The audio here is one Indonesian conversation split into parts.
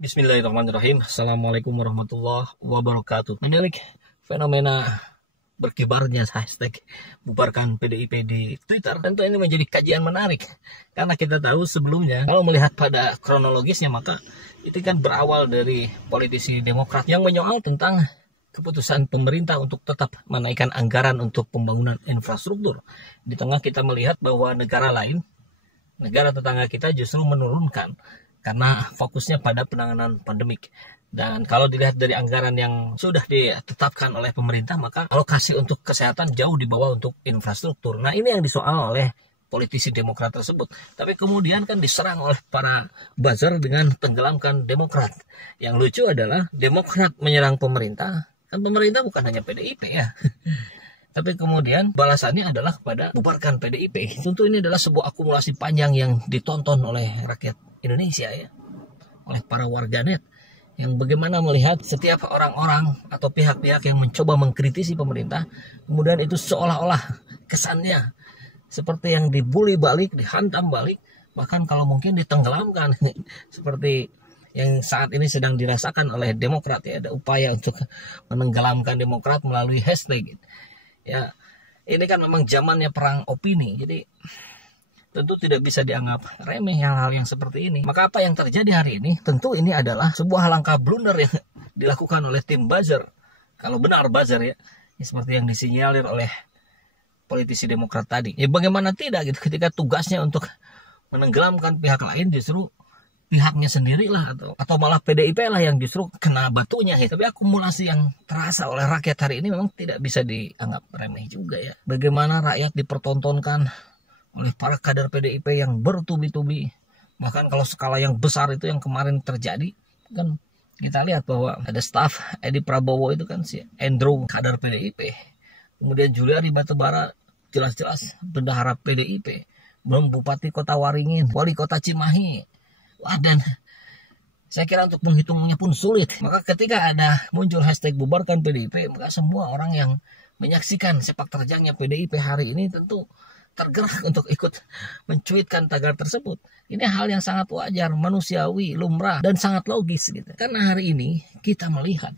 Bismillahirrahmanirrahim. Assalamualaikum warahmatullahi wabarakatuh. Menarik fenomena berkibarnya hashtag bubarkan PDIP di Twitter. Tentu ini menjadi kajian menarik karena kita tahu sebelumnya kalau melihat pada kronologisnya maka itu kan berawal dari politisi Demokrat yang menyoal tentang keputusan pemerintah untuk tetap menaikkan anggaran untuk pembangunan infrastruktur. Di tengah kita melihat bahwa negara lain, negara tetangga kita justru menurunkan karena fokusnya pada penanganan pandemik. Dan kalau dilihat dari anggaran yang sudah ditetapkan oleh pemerintah, maka alokasi untuk kesehatan jauh di bawah untuk infrastruktur. Nah, ini yang disoal oleh politisi Demokrat tersebut. Tapi kemudian kan diserang oleh para buzzer dengan tenggelamkan Demokrat. Yang lucu adalah Demokrat menyerang pemerintah. Kan pemerintah bukan hanya PDIP ya. Tapi kemudian balasannya adalah pada bubarkan PDIP. Tentu ini adalah sebuah akumulasi panjang yang ditonton oleh rakyat Indonesia ya, oleh para warganet yang bagaimana melihat setiap orang-orang atau pihak-pihak yang mencoba mengkritisi pemerintah, kemudian itu seolah-olah kesannya seperti yang dibully balik, dihantam balik, bahkan kalau mungkin ditenggelamkan seperti yang saat ini sedang dirasakan oleh Demokrat ya, ada upaya untuk menenggelamkan Demokrat melalui hashtag ya. Ini kan memang zamannya perang opini, jadi tentu tidak bisa dianggap remeh hal-hal yang seperti ini. Maka apa yang terjadi hari ini, tentu ini adalah sebuah langkah blunder yang dilakukan oleh tim buzzer. Kalau benar buzzer ya seperti yang disinyalir oleh politisi Demokrat tadi. Ya bagaimana tidak gitu, ketika tugasnya untuk menenggelamkan pihak lain justru pihaknya sendirilah atau malah PDIP lah yang justru kena batunya ya. Tapi akumulasi yang terasa oleh rakyat hari ini memang tidak bisa dianggap remeh juga ya. Bagaimana rakyat dipertontonkan oleh para kader PDIP yang bertubi-tubi, bahkan kalau skala yang besar itu yang kemarin terjadi kan kita lihat bahwa ada staf Edi Prabowo itu kan si Andrew kader PDIP, kemudian Juliari Batubara jelas-jelas bendahara PDIP, belum Bupati Kota Waringin, Wali Kota Cimahi. Wah, dan saya kira untuk menghitungnya pun sulit. Maka ketika ada muncul hashtag bubarkan PDIP, maka semua orang yang menyaksikan sepak terjangnya PDIP hari ini tentu tergerak untuk ikut mencuitkan tagar tersebut. Ini hal yang sangat wajar, manusiawi, lumrah, dan sangat logis gitu. Karena hari ini kita melihat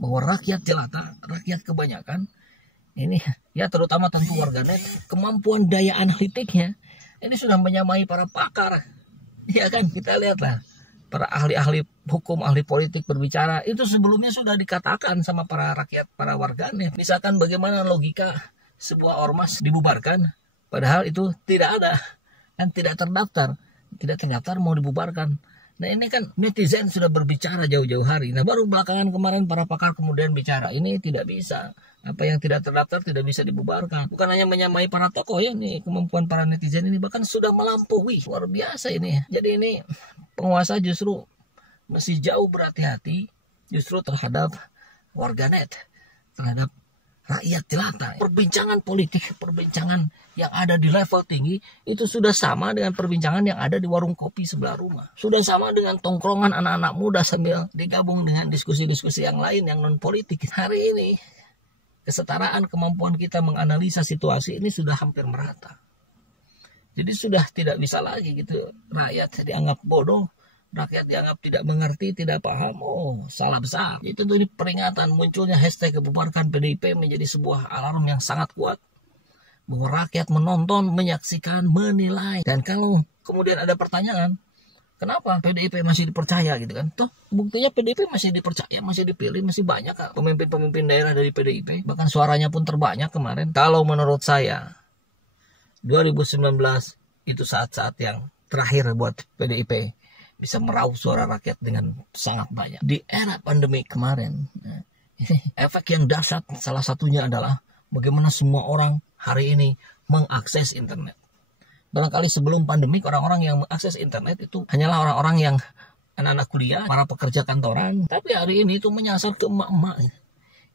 bahwa rakyat jelata, rakyat kebanyakan, ini ya terutama tentu warganet, kemampuan daya analitiknya ini sudah menyamai para pakar. Ya kan, kita lihatlah para ahli-ahli hukum, ahli politik berbicara, itu sebelumnya sudah dikatakan sama para rakyat, para warganet. Misalkan bagaimana logika sebuah ormas dibubarkan, padahal itu tidak ada dan tidak terdaftar mau dibubarkan. Nah ini kan netizen sudah berbicara jauh-jauh hari. Nah baru belakangan kemarin para pakar kemudian bicara ini tidak bisa, apa yang tidak terdaftar tidak bisa dibubarkan. Bukan hanya menyamai para tokoh ya, nih kemampuan para netizen ini bahkan sudah melampaui, luar biasa ini. Jadi ini penguasa justru masih jauh berhati-hati justru terhadap warganet, terhadap rakyat jelata. Perbincangan politik, perbincangan yang ada di level tinggi itu sudah sama dengan perbincangan yang ada di warung kopi sebelah rumah. Sudah sama dengan tongkrongan anak-anak muda sambil digabung dengan diskusi-diskusi yang lain yang non politik. Hari ini kesetaraan kemampuan kita menganalisa situasi ini sudah hampir merata. Jadi sudah tidak bisa lagi gitu rakyat dianggap bodoh, rakyat dianggap tidak mengerti, tidak paham. Oh, salah besar. Itu tuh ini peringatan munculnya hashtag bubarkan PDIP menjadi sebuah alarm yang sangat kuat bahwa rakyat menonton, menyaksikan, menilai. Dan kalau kemudian ada pertanyaan, kenapa PDIP masih dipercaya gitu kan? Toh buktinya PDIP masih dipercaya, masih dipilih, masih banyak pemimpin-pemimpin daerah dari PDIP. Bahkan suaranya pun terbanyak kemarin. Kalau menurut saya 2019 itu saat-saat yang terakhir buat PDIP bisa meraup suara rakyat dengan sangat banyak. Di era pandemi kemarin, efek yang dahsyat salah satunya adalah bagaimana semua orang hari ini mengakses internet. Barangkali sebelum pandemi orang-orang yang mengakses internet itu hanyalah orang-orang yang anak-anak kuliah, para pekerja kantoran. Tapi hari ini itu menyasar ke emak-emak,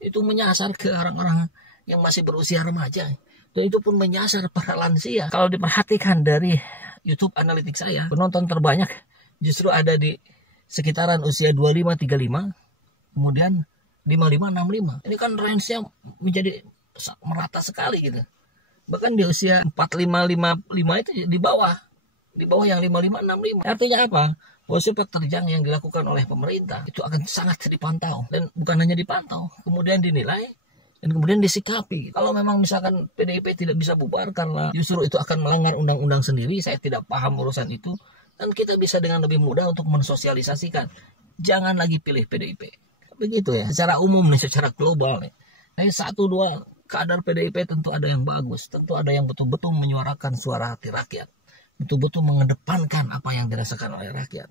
itu menyasar ke orang-orang yang masih berusia remaja. Dan itu pun menyasar para lansia. Kalau diperhatikan dari YouTube Analytics saya, penonton terbanyak justru ada di sekitaran usia 25-35, kemudian 55-65. Ini kan range-nya menjadi merata sekali gitu. Bahkan di usia 45-55 itu di bawah yang 55-65. Artinya apa? bahwa sepak terjang yang dilakukan oleh pemerintah itu akan sangat dipantau, dan bukan hanya dipantau, kemudian dinilai dan kemudian disikapi. Kalau memang misalkan PDIP tidak bisa bubar karena justru itu akan melanggar undang-undang sendiri, saya tidak paham urusan itu, dan kita bisa dengan lebih mudah untuk mensosialisasikan, jangan lagi pilih PDIP. Begitu ya, secara umum nih, secara global nih. Satu dua kader PDIP tentu ada yang bagus, tentu ada yang betul-betul menyuarakan suara hati rakyat, betul-betul mengedepankan apa yang dirasakan oleh rakyat,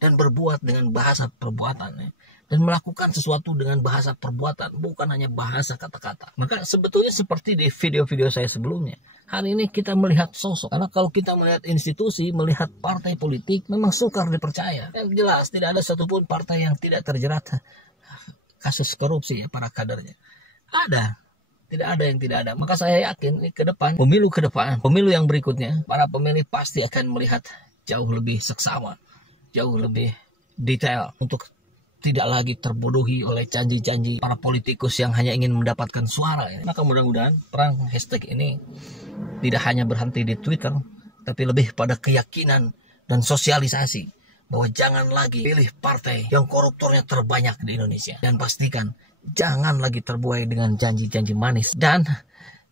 dan berbuat dengan bahasa perbuatan, dan melakukan sesuatu dengan bahasa perbuatan, bukan hanya bahasa kata-kata. Maka sebetulnya seperti di video-video saya sebelumnya, hari ini kita melihat sosok, karena kalau kita melihat institusi, melihat partai politik, memang sukar dipercaya. Yang jelas tidak ada satupun partai yang tidak terjerat kasus korupsi ya, para kadernya. Ada, tidak ada yang tidak ada. Maka saya yakin ke depan, pemilu yang berikutnya, para pemilih pasti akan melihat jauh lebih seksama, jauh lebih detail, untuk tidak lagi terbodohi oleh janji-janji para politikus yang hanya ingin mendapatkan suara. Maka mudah-mudahan perang hashtag ini tidak hanya berhenti di Twitter, tapi lebih pada keyakinan dan sosialisasi bahwa jangan lagi pilih partai yang koruptornya terbanyak di Indonesia. Dan pastikan jangan lagi terbuai dengan janji-janji manis, dan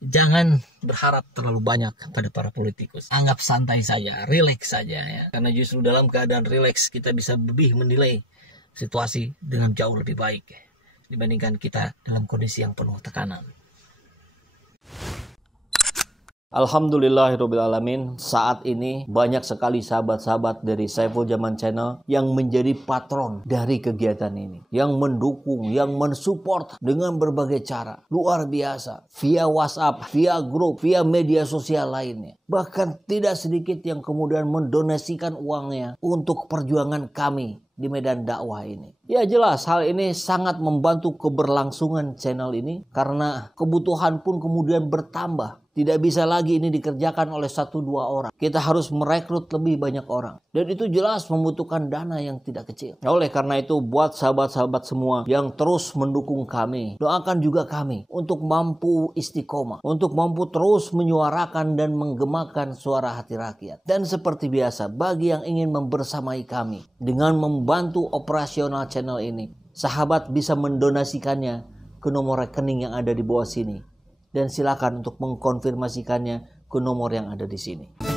jangan berharap terlalu banyak pada para politikus. Anggap santai saja, rileks saja ya. Karena justru dalam keadaan rileks kita bisa lebih menilai situasi dengan jauh lebih baik dibandingkan kita dalam kondisi yang penuh tekanan. Alhamdulillahirrabbilalamin, saat ini banyak sekali sahabat-sahabat dari Saiful Zaman Channel yang menjadi patron dari kegiatan ini, yang mendukung, yang mensupport dengan berbagai cara. Luar biasa, via WhatsApp, via grup, via media sosial lainnya. Bahkan tidak sedikit yang kemudian mendonasikan uangnya untuk perjuangan kami di medan dakwah ini. Ya jelas hal ini sangat membantu keberlangsungan channel ini, karena kebutuhan pun kemudian bertambah. Tidak bisa lagi ini dikerjakan oleh 1-2 orang. Kita harus merekrut lebih banyak orang. Dan itu jelas membutuhkan dana yang tidak kecil. Nah, oleh karena itu buat sahabat-sahabat semua yang terus mendukung kami, doakan juga kami untuk mampu istiqomah, untuk mampu terus menyuarakan dan menggemakan suara hati rakyat. Dan seperti biasa, bagi yang ingin membersamai kami dengan membantu operasional channel ini, sahabat bisa mendonasikannya ke nomor rekening yang ada di bawah sini. Dan silakan untuk mengkonfirmasikannya ke nomor yang ada di sini.